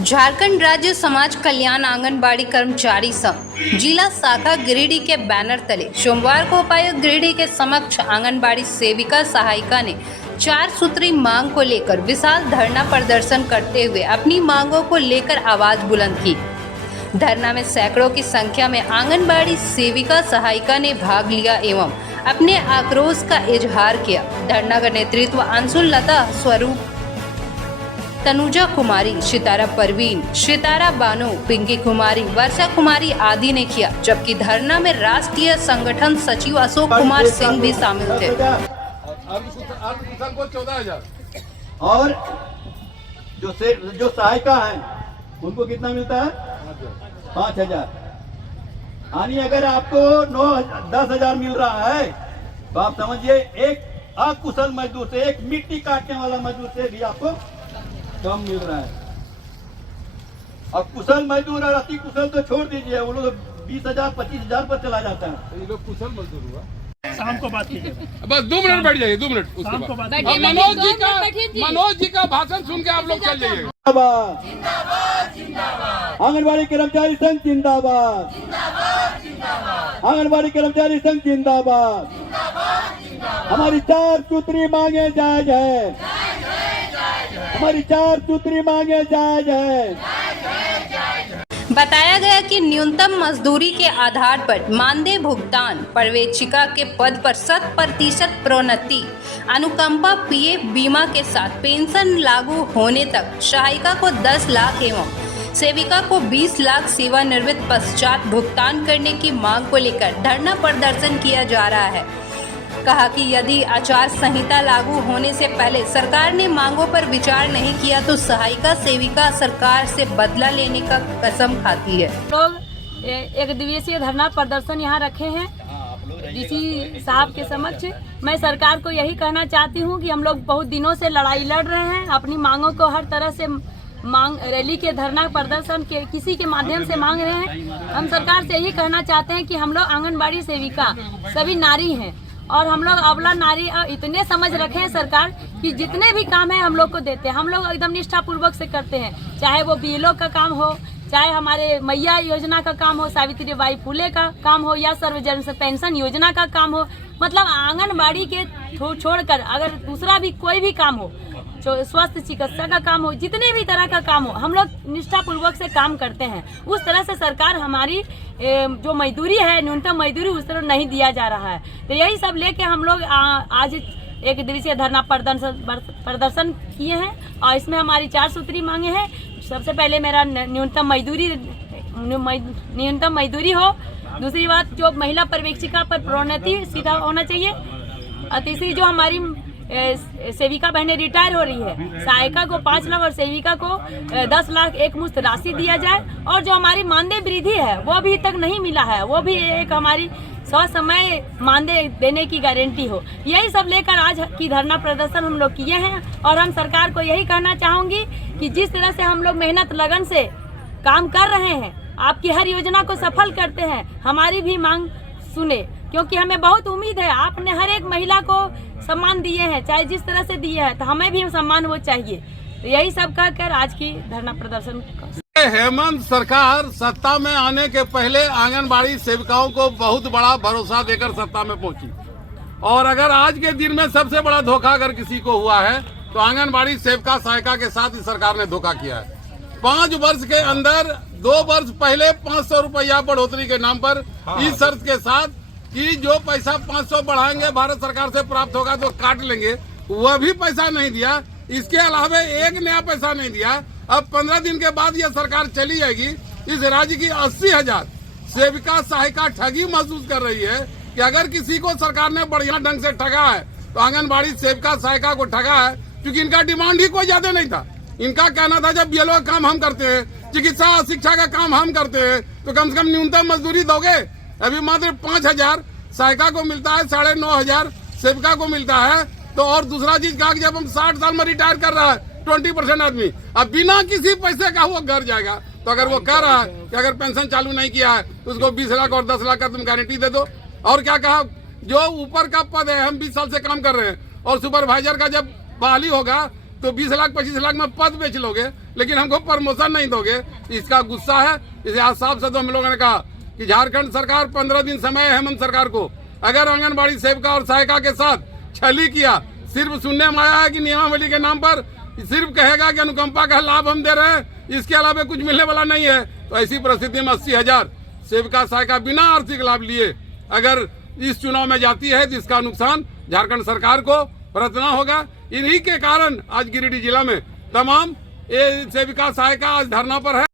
झारखंड राज्य समाज कल्याण आंगनबाड़ी कर्मचारी संघ जिला शाखा गिरिडीह के बैनर तले सोमवार को उपायुक्त गिरिडीह के समक्ष आंगनबाड़ी सेविका सहायिका ने 4 सूत्री मांग को लेकर विशाल धरना प्रदर्शन करते हुए अपनी मांगों को लेकर आवाज बुलंद की। धरना में सैकड़ों की संख्या में आंगनबाड़ी सेविका सहायिका ने भाग लिया एवं अपने आक्रोश का इजहार किया। धरना का नेतृत्व अंशुल लता, स्वरूप, तनुजा कुमारी, सितारा परवीन, सितारा बानो, पिंकी कुमारी, वर्षा कुमारी आदि ने किया, जबकि धरना में राष्ट्रीय संगठन सचिव अशोक कुमार सिंह भी शामिल थे। और जो सहायिका है उनको कितना मिलता है? 5,000। यानी अगर आपको 10,000 मिल रहा है तो आप समझिए एक अकुशल मजदूर से, एक मिट्टी काटने वाला मजदूर से भी आपको कम मिल रहा है। और कुशल मजदूर और अति कुशल तो छोड़ दीजिए, वो लोग 20,000 25,000 पर चला जाता है। ये लोग कुशल मजदूर हुआ। शाम को बात कीजिए, बस 2 मिनट बैठ जाइए, 2 मिनट उसके शाम को बाद बात अब मनोज जी का भाषण सुन के आप लोग चल जाइए। आंगनबाड़ी कर्मचारी संघ जिंदाबाद, आंगनबाड़ी कर्मचारी संघ जिंदाबाद। हमारी 4 सूत्री मांगे जायज है, हमारी 4 सूत्री मांगे जायज है। बताया गया कि न्यूनतम मजदूरी के आधार पर मानदेय भुगतान, पर्यवेक्षिका के पद पर 100% प्रोन्नति, अनुकंपा पीएफ बीमा के साथ पेंशन लागू होने तक सहायिका को 10 लाख एवं सेविका को 20 लाख सेवानिवृत्त पश्चात भुगतान करने की मांग को लेकर धरना प्रदर्शन किया जा रहा है। कहा कि यदि आचार संहिता लागू होने से पहले सरकार ने मांगों पर विचार नहीं किया तो सहायिका सेविका सरकार से बदला लेने का कसम खाती है। लोग एक दिवसीय धरना प्रदर्शन यहाँ रखे हैं डीसी साहब के समक्ष। मैं सरकार को यही कहना चाहती हूँ कि हम लोग बहुत दिनों से लड़ाई लड़ रहे हैं, अपनी मांगों को हर तरह से मांग रैली के धरना प्रदर्शन के किसी के माध्यम से मांग रहे हैं। हम सरकार से यही कहना चाहते हैं कि हम लोग आंगनबाड़ी सेविका सभी नारी हैं और हम लोग अबला नारी इतने समझ रखे हैं सरकार कि जितने भी काम है हम लोग को देते हैं। हम लोग एकदम निष्ठापूर्वक से करते हैं, चाहे वो बीएलओ का काम हो, चाहे हमारे मैया योजना का काम हो, सावित्री बाई फुले का काम हो या सर्वजन पेंशन योजना का काम हो। मतलब आंगनबाड़ी के छोड़कर अगर दूसरा भी कोई भी काम हो, स्वास्थ्य चिकित्सा का काम हो, जितने भी तरह का काम हो, हम लोग निष्ठापूर्वक से काम करते हैं। उस तरह से सरकार हमारी जो मजदूरी है, न्यूनतम मजदूरी, उस तरह नहीं दिया जा रहा है। तो यही सब लेके हम लोग आज एक दिवसीय धरना प्रदर्शन किए हैं और इसमें हमारी 4 सूत्री मांगे हैं। सबसे पहले मेरा न्यूनतम मजदूरी हो, दूसरी बात जो महिला पर्यवेक्षिका पर प्रोन्नति सीधा होना चाहिए, और तीसरी जो हमारी सेविका बहनें रिटायर हो रही है, सहायिका को 5 लाख और सेविका को 10 लाख एक मुश्त राशि दिया जाए। और जो हमारी मानदेय वृद्धि है वो अभी तक नहीं मिला है, वो भी एक हमारी समय मानदेय देने की गारंटी हो। यही सब लेकर आज की धरना प्रदर्शन हम लोग किए हैं और हम सरकार को यही कहना चाहूँगी कि जिस तरह से हम लोग मेहनत लगन से काम कर रहे हैं, आपकी हर योजना को सफल करते हैं, हमारी भी मांग सुने, क्योंकि हमें बहुत उम्मीद है। आपने हर एक महिला को सम्मान दिए हैं, चाहे जिस तरह से दिए हैं, तो हमें भी सम्मान वो चाहिए। तो यही सब कहकर आज की धरना प्रदर्शन। हेमंत सरकार सत्ता में आने के पहले आंगनबाड़ी सेविकाओं को बहुत बड़ा भरोसा देकर सत्ता में पहुंची, और अगर आज के दिन में सबसे बड़ा धोखा अगर किसी को हुआ है तो आंगनबाड़ी सेविका सहायिका के साथ इस सरकार ने धोखा किया है। 5 वर्ष के अंदर 2 वर्ष पहले 500 रुपया बढ़ोतरी के नाम पर इस शर्त के साथ कि जो पैसा 500 बढ़ाएंगे भारत सरकार से प्राप्त होगा तो काट लेंगे, वह भी पैसा नहीं दिया। इसके अलावा एक नया पैसा नहीं दिया। अब 15 दिन के बाद यह सरकार चली जाएगी। इस राज्य की 80,000 सेविका सहायिका ठगी महसूस कर रही है कि अगर किसी को सरकार ने बढ़िया ढंग से ठगा है तो आंगनबाड़ी सेविका सहायिका को ठगा है, क्योंकि इनका डिमांड ही कोई ज्यादा नहीं था। इनका कहना था जब बीएलओ का काम हम करते हैं, चिकित्सा और शिक्षा का काम हम करते हैं, तो कम से कम न्यूनतम मजदूरी दोगे। अभी मात्र 5,000 सहायिका को मिलता है, 9,500 सेविका को मिलता है। तो और दूसरा चीज कहा कि जब हम 60 साल में रिटायर कर रहा है 20% आदमी अब बिना किसी पैसे का वो घर जाएगा। तो अगर वो कह रहा है कि अगर पेंशन चालू नहीं किया है तो उसको 20 लाख और 10 लाख का तुम गारंटी दे दो। और क्या कहा, जो ऊपर का पद है, हम 20 साल से काम कर रहे हैं और सुपरवाइजर का जब बहाली होगा तो 20 लाख 25 लाख में पद बेच लोगे, लेकिन हमको प्रमोशन नहीं दोगे। इसका गुस्सा है। इसे आज साफ शब्दों में लोगों ने कहा कि झारखंड सरकार 15 दिन समय है हेमंत सरकार को, अगर आंगनबाड़ी सेविका और सहायिका के साथ छली किया, सिर्फ सुनने में आया है कि नियमावली के नाम पर सिर्फ कहेगा कि अनुकंपा का लाभ हम दे रहे हैं, इसके अलावा कुछ मिलने वाला नहीं है, तो ऐसी परिस्थिति में 80,000 सेविका सहायिका बिना आर्थिक लाभ लिए अगर इस चुनाव में जाती है तो इसका नुकसान झारखंड सरकार को भुगतना होगा। इन्हीं के कारण आज गिरिडीह जिला में तमाम ये सेविका सहायिका आज धरना पर है।